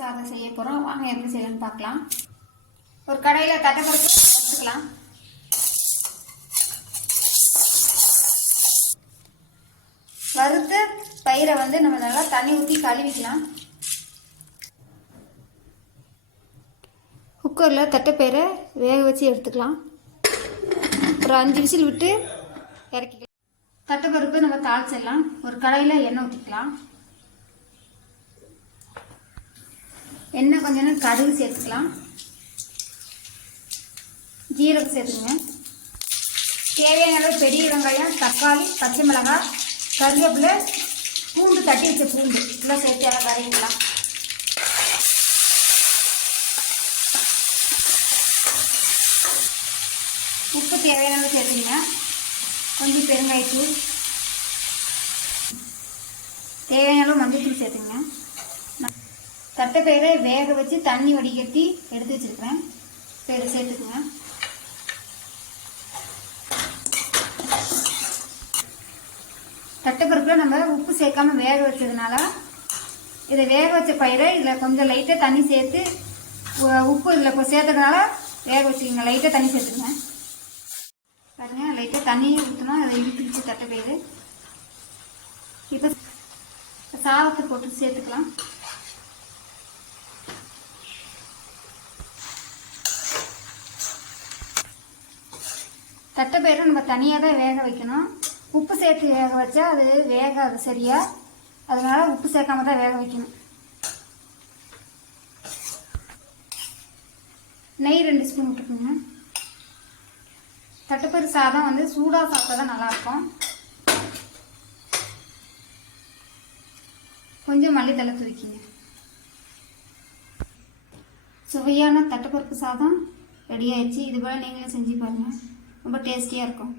சாதம் செய்ய போகிறோம் வாங்க எப்படி செய்யணும்னு பார்க்கலாம். ஒரு கடையில் தட்டைப்பருப்பு வச்சுக்கலாம். வறுத்த பயிரை வந்து நம்ம நல்லா தண்ணி ஊற்றி கழுவிக்கலாம். குக்கரில் தட்டைப்பயிரை வேக வச்சு எடுத்துக்கலாம். ஒரு அஞ்சு விசில் விட்டு இறக்கிக்கலாம். தட்டைப்பருப்பு நம்ம தாளிச்சிடலாம். ஒரு கடையில் எண்ணெய் ஊற்றிக்கலாம் எண்ணெய் கொஞ்சம் நேரம் கடுகு சேர்த்துக்கலாம். ஜீரகம் சேர்த்துங்க. தேவையான அளவு பெரிய வெங்காயம் தக்காளி பச்சை மிளகாய் கருவேப்பிலை பூண்டு தட்டி வச்ச பூண்டு. இதெல்லாம் சேர்த்து எல்லாம் கரையிக்கலாம் உப்பு தேவையான அளவு சேர்த்துங்க கொஞ்சம் பெருங்காயத்தூள். தேவையான அளவு மஞ்சள் தூள் சேர்த்துங்க தட்டைப்பயிரை வேக வச்சு தண்ணி வடிகட்டி எடுத்து வச்சிருக்கேன் பயிரை சேர்த்துக்குங்க. தட்டைப்பருப்பில் நம்ம உப்பு சேர்க்காம வேக வச்சதுனால இதை வேக வச்ச பயிரை இதில் கொஞ்சம் லைட்டாக தண்ணி சேர்த்து உப்பு இதில் இப்போ சேர்த்ததுனால வேக வச்சுக்கோங்க. லைட்டாக தண்ணி சேர்த்துங்க பாருங்க லைட்டாக தண்ணி ஊற்றினா அதை இழுத்துக்கிச்சு தட்டைப்பயிறு இப்போ சாதத்தை போட்டு சேர்த்துக்கலாம். தட்டைப்பயிரை நம்ம தனியாக தான் வேக வைக்கணும். உப்பு சேர்த்து வேக வச்சா அது வேகாது சரியா? அதனால உப்பு சேர்க்காம தான் வேக வைக்கணும். நெய் ரெண்டு ஸ்பூன் விட்டுக்குங்க. தட்டைப்பயிறு சாதம் வந்து சூடாக சாப்பிட்டா தான் நல்லாயிருக்கும். கொஞ்சம் மல்லித்தலை தூக்கிங்க சுவையான தட்டைப்பருப்பு சாதம் ரெடி ஆயிடுச்சு. இது போல் நீங்களும் செஞ்சு பாருங்கள் ரொம்ப டேஸ்டியாக இருக்கும்.